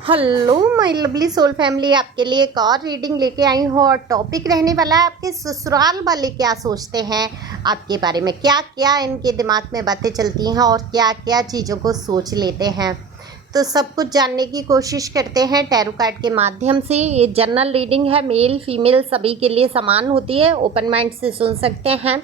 Hello my lovely soul family, आपके लिए एक और रीडिंग लेके आई हूँ और टॉपिक रहने वाला है आपके ससुराल वाले क्या सोचते हैं आपके बारे में, क्या क्या इनके दिमाग में बातें चलती हैं और क्या क्या चीज़ों को सोच लेते हैं। तो सब कुछ जानने की कोशिश करते हैं टैरो कार्ड के माध्यम से। ये जनरल रीडिंग है, मेल फीमेल सभी के लिए समान होती है, ओपन माइंड से सुन सकते हैं।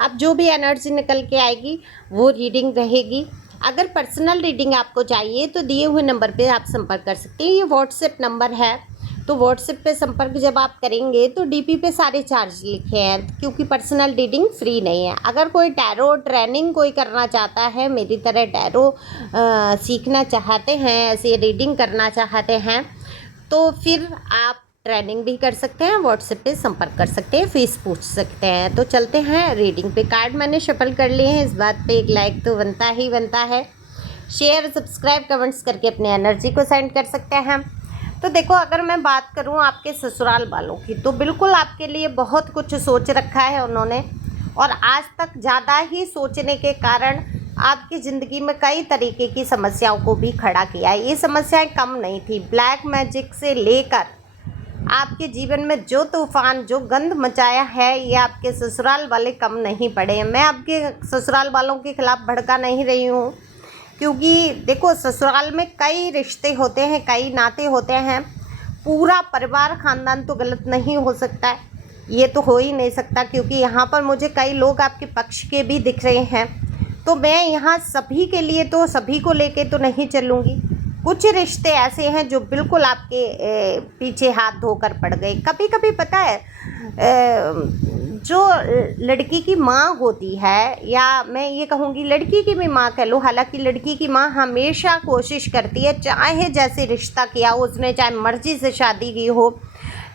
अब जो भी एनर्जी निकल के आएगी वो रीडिंग रहेगी। अगर पर्सनल रीडिंग आपको चाहिए तो दिए हुए नंबर पे आप संपर्क कर सकते हैं। ये व्हाट्सएप नंबर है, तो व्हाट्सएप पे संपर्क जब आप करेंगे तो डीपी पे सारे चार्ज लिखे हैं, क्योंकि पर्सनल रीडिंग फ्री नहीं है। अगर कोई टैरो ट्रेनिंग कोई करना चाहता है, मेरी तरह टैरो सीखना चाहते हैं, ऐसे रीडिंग करना चाहते हैं, तो फिर आप ट्रेनिंग भी कर सकते हैं, व्हाट्सएप पे संपर्क कर सकते हैं, फीस पूछ सकते हैं। तो चलते हैं रीडिंग पे। कार्ड मैंने शफल कर लिए हैं, इस बात पे एक लाइक तो बनता ही बनता है। शेयर सब्सक्राइब कमेंट्स करके अपनी एनर्जी को सेंड कर सकते हैं। तो देखो, अगर मैं बात करूं आपके ससुराल वालों की, तो बिल्कुल आपके लिए बहुत कुछ सोच रखा है उन्होंने, और आज तक ज़्यादा ही सोचने के कारण आपकी ज़िंदगी में कई तरीके की समस्याओं को भी खड़ा किया है। ये समस्याएं कम नहीं थी, ब्लैक मैजिक से लेकर आपके जीवन में जो तूफान जो गंद मचाया है, ये आपके ससुराल वाले कम नहीं पड़े हैं। मैं आपके ससुराल वालों के खिलाफ भड़का नहीं रही हूँ, क्योंकि देखो, ससुराल में कई रिश्ते होते हैं, कई नाते होते हैं। पूरा परिवार खानदान तो गलत नहीं हो सकता है, ये तो हो ही नहीं सकता, क्योंकि यहाँ पर मुझे कई लोग आपके पक्ष के भी दिख रहे हैं। तो मैं यहाँ सभी के लिए तो सभी को लेके तो नहीं चलूँगी। कुछ रिश्ते ऐसे हैं जो बिल्कुल आपके पीछे हाथ धोकर पड़ गए। कभी कभी पता है, जो लड़की की माँ होती है, या मैं ये कहूँगी लड़की की भी माँ कह लो, हालांकि लड़की की माँ हमेशा कोशिश करती है, चाहे जैसे रिश्ता किया हो उसने, चाहे मर्जी से शादी की हो,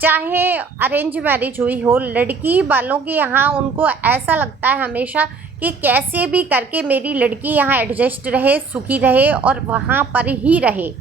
चाहे अरेंज मैरिज हुई हो, लड़की वालों के यहाँ उनको ऐसा लगता है हमेशा कि कैसे भी करके मेरी लड़की यहाँ एडजस्ट रहे, सुखी रहे और वहाँ पर ही रहे,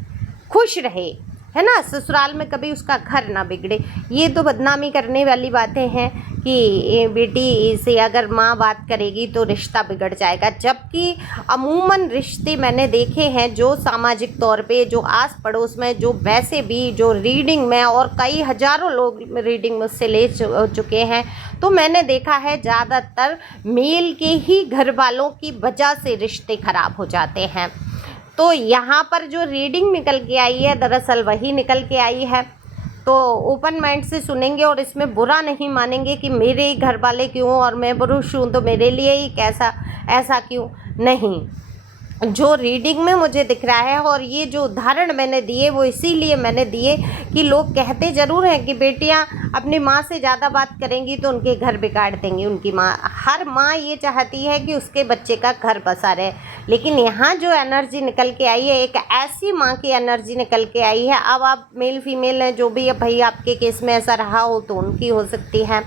खुश रहे, है ना, ससुराल में कभी उसका घर ना बिगड़े। ये तो बदनामी करने वाली बातें हैं कि बेटी से अगर माँ बात करेगी तो रिश्ता बिगड़ जाएगा, जबकि अमूमन रिश्ते मैंने देखे हैं जो सामाजिक तौर पे, जो आस पड़ोस में, जो वैसे भी जो रीडिंग में, और कई हज़ारों लोग रीडिंग मुझसे ले चुके हैं, तो मैंने देखा है ज़्यादातर मेल के ही घर वालों की वजह से रिश्ते खराब हो जाते हैं। तो यहाँ पर जो रीडिंग निकल के आई है, दरअसल वही निकल के आई है। तो ओपन माइंड से सुनेंगे और इसमें बुरा नहीं मानेंगे कि मेरे ही घर वाले क्यों, और मैं पुरुष हूँ तो मेरे लिए ही कैसा ऐसा क्यों। नहीं, जो रीडिंग में मुझे दिख रहा है, और ये जो उदाहरण मैंने दिए वो इसीलिए मैंने दिए कि लोग कहते ज़रूर हैं कि बेटियां अपनी माँ से ज़्यादा बात करेंगी तो उनके घर बिगाड़ देंगी उनकी माँ। हर माँ ये चाहती है कि उसके बच्चे का घर बसा रहे, लेकिन यहाँ जो एनर्जी निकल के आई है, एक ऐसी माँ की एनर्जी निकल के आई है। अब आप मेल फीमेल हैं जो भी है, भाई आपके केस में ऐसा रहा हो तो उनकी हो सकती है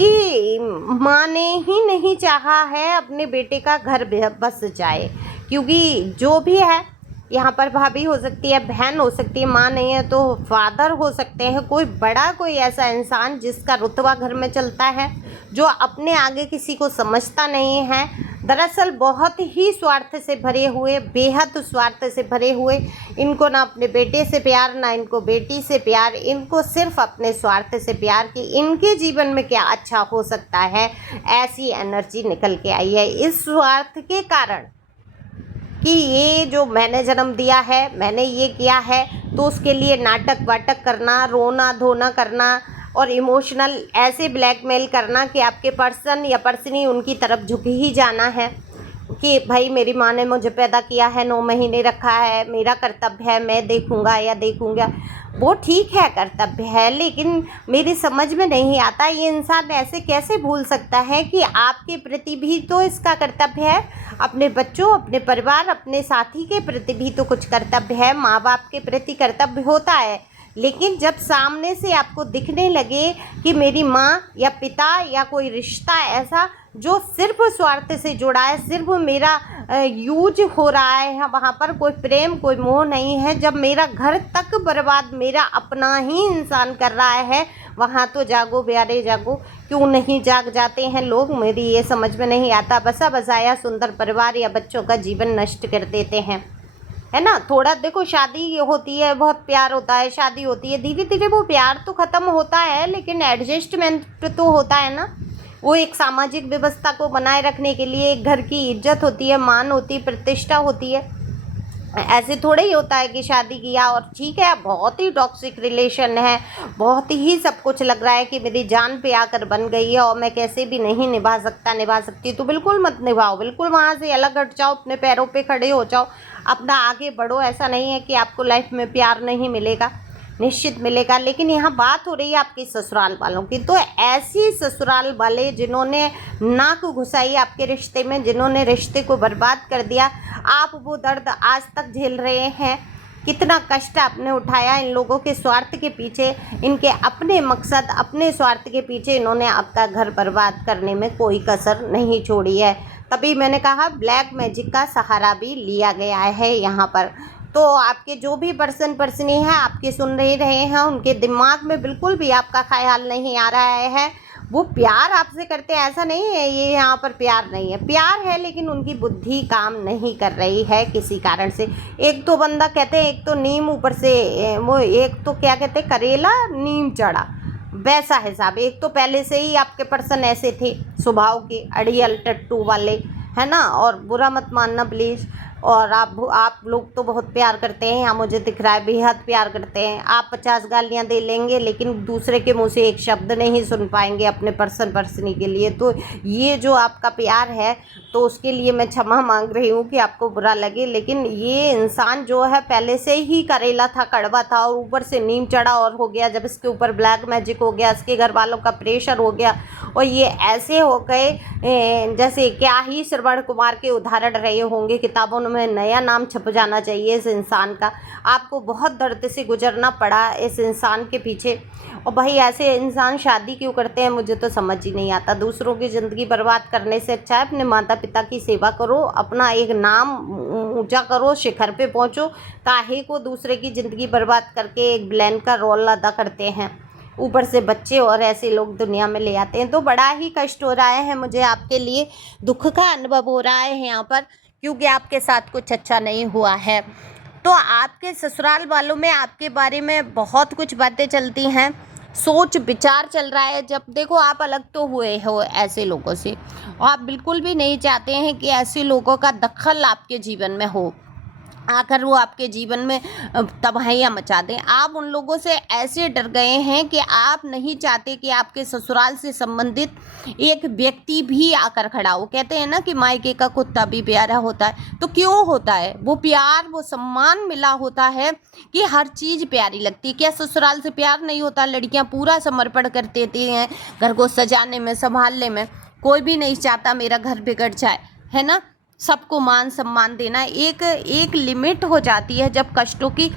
कि माँ ने ही नहीं चाहा है अपने बेटे का घर बस जाए, क्योंकि जो भी है, यहाँ पर भाभी हो सकती है, बहन हो सकती है, माँ नहीं है तो फादर हो सकते हैं, कोई बड़ा, कोई ऐसा इंसान जिसका रुतबा घर में चलता है, जो अपने आगे किसी को समझता नहीं है। दरअसल बहुत ही स्वार्थ से भरे हुए, बेहद स्वार्थ से भरे हुए, इनको ना अपने बेटे से प्यार, ना इनको बेटी से प्यार, इनको सिर्फ अपने स्वार्थ से प्यार कि इनके जीवन में क्या अच्छा हो सकता है, ऐसी एनर्जी निकल के आई है। इस स्वार्थ के कारण कि ये जो मैंने जन्म दिया है, मैंने ये किया है, तो उसके लिए नाटक वाटक करना, रोना धोना करना, और इमोशनल ऐसे ब्लैकमेल करना कि आपके पर्सन या पर्सनी उनकी तरफ झुक ही जाना है कि भाई मेरी माँ ने मुझे पैदा किया है, 9 महीने रखा है, मेरा कर्तव्य है, मैं देखूँगा या देखूँगा। वो ठीक है, कर्तव्य है, लेकिन मेरी समझ में नहीं आता ये इंसान ऐसे कैसे भूल सकता है कि आपके प्रति भी तो इसका कर्तव्य है, अपने बच्चों, अपने परिवार, अपने साथी के प्रति भी तो कुछ कर्तव्य है। माँ बाप के प्रति कर्तव्य होता है, लेकिन जब सामने से आपको दिखने लगे कि मेरी माँ या पिता या कोई रिश्ता ऐसा जो सिर्फ स्वार्थ से जुड़ा है, सिर्फ मेरा यूज हो रहा है, वहाँ पर कोई प्रेम, कोई मोह नहीं है, जब मेरा घर तक बर्बाद मेरा अपना ही इंसान कर रहा है, वहाँ तो जागो प्यारे जागो। क्यों नहीं जाग जाते हैं लोग, मेरी ये समझ में नहीं आता। बसा बसाया सुंदर परिवार या बच्चों का जीवन नष्ट कर देते हैं। है ना। थोड़ा देखो शादी होती है, बहुत प्यार होता है, शादी होती है, धीरे धीरे वो प्यार तो ख़त्म होता है, लेकिन एडजस्टमेंट तो होता है ना। वो एक सामाजिक व्यवस्था को बनाए रखने के लिए एक घर की इज्जत होती है, मान होती है, प्रतिष्ठा होती है। ऐसे थोड़ा ही होता है कि शादी किया और ठीक है बहुत ही टॉक्सिक रिलेशन है, बहुत ही सब कुछ लग रहा है कि मेरी जान पे आकर बन गई है और मैं कैसे भी नहीं निभा सकता निभा सकती, तो बिल्कुल मत निभाओ, बिल्कुल वहाँ से अलग हट जाओ, अपने पैरों पे खड़े हो जाओ, अपना आगे बढ़ो। ऐसा नहीं है कि आपको लाइफ में प्यार नहीं मिलेगा, निश्चित मिलेगा। लेकिन यहाँ बात हो रही है आपके ससुराल वालों की, तो ऐसी ससुराल वाले जिन्होंने नाक घुसाई आपके रिश्ते में, जिन्होंने रिश्ते को बर्बाद कर दिया, आप वो दर्द आज तक झेल रहे हैं। कितना कष्ट आपने उठाया इन लोगों के स्वार्थ के पीछे, इनके अपने मकसद अपने स्वार्थ के पीछे इन्होंने आपका घर बर्बाद करने में कोई कसर नहीं छोड़ी है। तभी मैंने कहा ब्लैक मैजिक का सहारा भी लिया गया है यहाँ पर। तो आपके जो भी पर्सनी है आपके सुन रहे हैं, उनके दिमाग में बिल्कुल भी आपका ख्याल नहीं आ रहा है। वो प्यार आपसे करते हैं, ऐसा नहीं है ये यहाँ पर प्यार नहीं है, प्यार है, लेकिन उनकी बुद्धि काम नहीं कर रही है किसी कारण से। एक तो बंदा कहते हैं, एक तो नीम ऊपर से वो, एक तो क्या कहते हैं करेला नीम चढ़ा, वैसा हिसाब। एक तो पहले से ही आपके पर्सन ऐसे थे स्वभाव के, अड़ियल टट्टू वाले, है ना। और बुरा मत मानना प्लीज़। और आप लोग तो बहुत प्यार करते हैं, यहाँ मुझे दिख रहा है बेहद प्यार करते हैं। आप 50 गालियाँ दे लेंगे लेकिन दूसरे के मुंह से एक शब्द नहीं सुन पाएंगे अपने पर्सनी के लिए। तो ये जो आपका प्यार है, तो उसके लिए मैं क्षमा मांग रही हूँ कि आपको बुरा लगे, लेकिन ये इंसान जो है पहले से ही करेला था, कड़वा था, और ऊपर से नीम चढ़ा और हो गया। जब इसके ऊपर ब्लैक मैजिक हो गया, इसके घर वालों का प्रेशर हो गया, और ये ऐसे हो गए जैसे क्या ही श्रवण कुमार के उदाहरण रहे होंगे किताबों में। नया नाम छप जाना चाहिए इस इंसान का। आपको बहुत दर्द से गुजरना पड़ा इस इंसान के पीछे। और भाई ऐसे इंसान शादी क्यों करते हैं मुझे तो समझ ही नहीं आता। दूसरों की ज़िंदगी बर्बाद करने से अच्छा है अपने माता पिता की सेवा करो, अपना एक नाम ऊंचा करो, शिखर पे पहुंचो। काहे को दूसरे की ज़िंदगी बर्बाद करके एक विलेन का रोल अदा करते हैं, ऊपर से बच्चे और ऐसे लोग दुनिया में ले आते हैं। तो बड़ा ही कष्ट हो रहा है मुझे, आपके लिए दुख का अनुभव हो रहा है यहाँ पर, क्योंकि आपके साथ कुछ अच्छा नहीं हुआ है। तो आपके ससुराल वालों में आपके बारे में बहुत कुछ बातें चलती हैं, सोच विचार चल रहा है। जब देखो आप अलग तो हुए हो ऐसे लोगों से, और आप बिल्कुल भी नहीं चाहते हैं कि ऐसे लोगों का दखल आपके जीवन में हो, आकर वो आपके जीवन में तबाहियाँ मचा दें। आप उन लोगों से ऐसे डर गए हैं कि आप नहीं चाहते कि आपके ससुराल से संबंधित एक व्यक्ति भी आकर खड़ा हो। कहते हैं ना कि मायके का कुत्ता भी प्यारा होता है, तो क्यों होता है? वो प्यार, वो सम्मान मिला होता है कि हर चीज़ प्यारी लगती है। क्या ससुराल से प्यार नहीं होता? लड़कियां पूरा समर्पण कर देती हैं घर को सजाने में, संभालने में। कोई भी नहीं चाहता मेरा घर बिगड़ जाए, है ना। सबको मान सम्मान देना, एक लिमिट हो जाती है जब कष्टों की,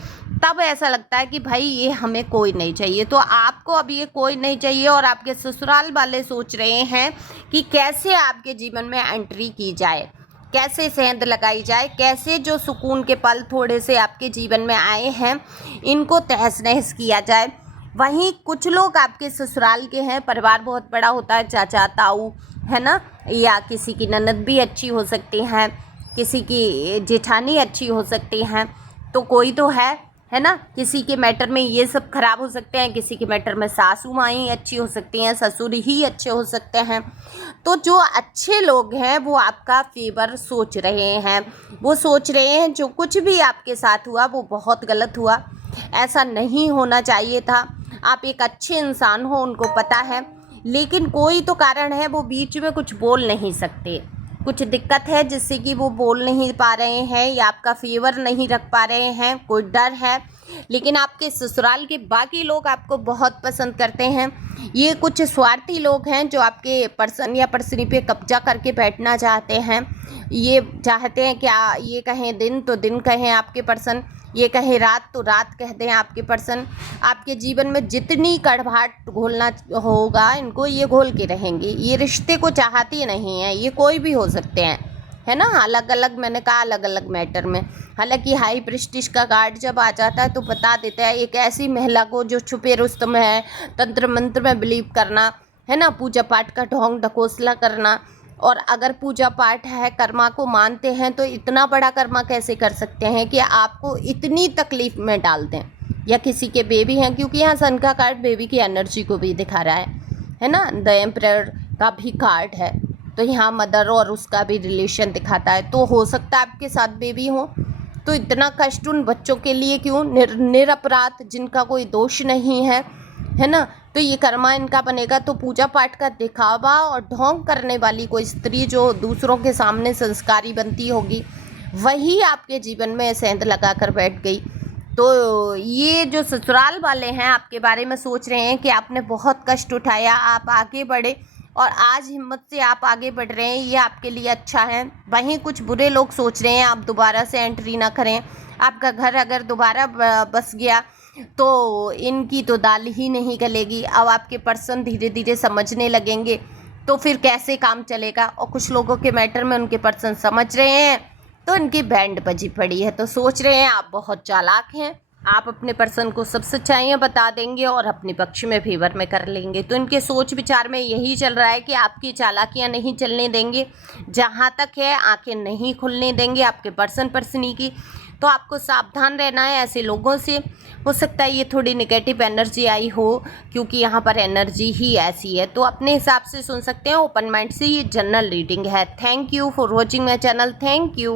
तब ऐसा लगता है कि भाई ये हमें कोई नहीं चाहिए। तो आपको अब ये कोई नहीं चाहिए, और आपके ससुराल वाले सोच रहे हैं कि कैसे आपके जीवन में एंट्री की जाए, कैसे सेंध लगाई जाए, कैसे जो सुकून के पल थोड़े से आपके जीवन में आए हैं इनको तहस नहस किया जाए। वहीं कुछ लोग आपके ससुराल के हैं, परिवार बहुत बड़ा होता है, चाचा ताऊ, है ना, या किसी की ननद भी अच्छी हो सकती हैं, किसी की जेठानी अच्छी हो सकती हैं, तो कोई तो है ना। किसी के मैटर में ये सब खराब हो सकते हैं, किसी के मैटर में सासू माँ अच्छी हो सकती हैं, ससुर ही अच्छे हो सकते हैं। तो जो अच्छे लोग हैं वो आपका फेवर सोच रहे हैं, वो सोच रहे हैं जो कुछ भी आपके साथ हुआ वो बहुत गलत हुआ, ऐसा नहीं होना चाहिए था। आप एक अच्छे इंसान हो, उनको पता है, लेकिन कोई तो कारण है वो बीच में कुछ बोल नहीं सकते, कुछ दिक्कत है जिससे कि वो बोल नहीं पा रहे हैं या आपका फेवर नहीं रख पा रहे हैं, कोई डर है। लेकिन आपके ससुराल के बाकी लोग आपको बहुत पसंद करते हैं। ये कुछ स्वार्थी लोग हैं जो आपके पर्सन या पर्सनी पे कब्जा करके बैठना चाहते हैं। ये चाहते हैं क्या, ये कहें दिन तो दिन कहें आपके पर्सन, ये कहें रात तो रात कह दें आपके पर्सन। आपके जीवन में जितनी कड़वाहट घोलना होगा इनको ये घोल के रहेंगे। ये रिश्ते को चाहती नहीं है, ये कोई भी हो सकते हैं, है ना। अलग अलग, मैंने कहा अलग अलग मैटर में। हालांकि हाई प्रेस्टीज का कार्ड जब आ जाता है तो बता देता है एक ऐसी महिला को जो छुपे रुस्तम है, तंत्र मंत्र में बिलीव करना, है ना, पूजा पाठ का ढोंग ढकोसला करना, और अगर पूजा पाठ है, कर्मा को मानते हैं, तो इतना बड़ा कर्मा कैसे कर सकते हैं कि आपको इतनी तकलीफ में डाल दें। या किसी के बेबी हैं, क्योंकि यहाँ सन का कार्ड बेबी की एनर्जी को भी दिखा रहा है ना, द एम्परर का भी कार्ड है, तो यहाँ मदर और उसका भी रिलेशन दिखाता है। तो हो सकता है आपके साथ बेबी हो, तो इतना कष्ट उन बच्चों के लिए क्यों, निरपराध, जिनका कोई दोष नहीं है ना। तो ये कर्मा इनका बनेगा। तो पूजा पाठ का दिखावा और ढोंग करने वाली कोई स्त्री जो दूसरों के सामने संस्कारी बनती होगी, वही आपके जीवन में सेंध लगा कर बैठ गई। तो ये जो ससुराल वाले हैं आपके बारे में सोच रहे हैं कि आपने बहुत कष्ट उठाया, आप आगे बढ़े और आज हिम्मत से आप आगे बढ़ रहे हैं, ये आपके लिए अच्छा है। वहीं कुछ बुरे लोग सोच रहे हैं आप दोबारा से एंट्री ना करें, आपका घर अगर दोबारा बस गया तो इनकी तो दाल ही नहीं गलेगी। अब आपके पर्सन धीरे धीरे समझने लगेंगे, तो फिर कैसे काम चलेगा। और कुछ लोगों के मैटर में उनके पर्सन समझ रहे हैं, तो इनकी बैंड बजी पड़ी है, तो सोच रहे हैं आप बहुत चालाक हैं, आप अपने पर्सन को सब सच्चाइयाँ बता देंगे और अपने पक्ष में फेवर में कर लेंगे। तो इनके सोच विचार में यही चल रहा है कि आपकी चालाकियाँ नहीं चलने देंगे, जहाँ तक है आंखें नहीं खुलने देंगे आपके पर्सनी की। तो आपको सावधान रहना है ऐसे लोगों से। हो सकता है ये थोड़ी नेगेटिव एनर्जी आई हो, क्योंकि यहाँ पर एनर्जी ही ऐसी है। तो अपने हिसाब से सुन सकते हैं, ओपन माइंड से। ये जनरल रीडिंग है। Thank you for watching my channel. Thank you.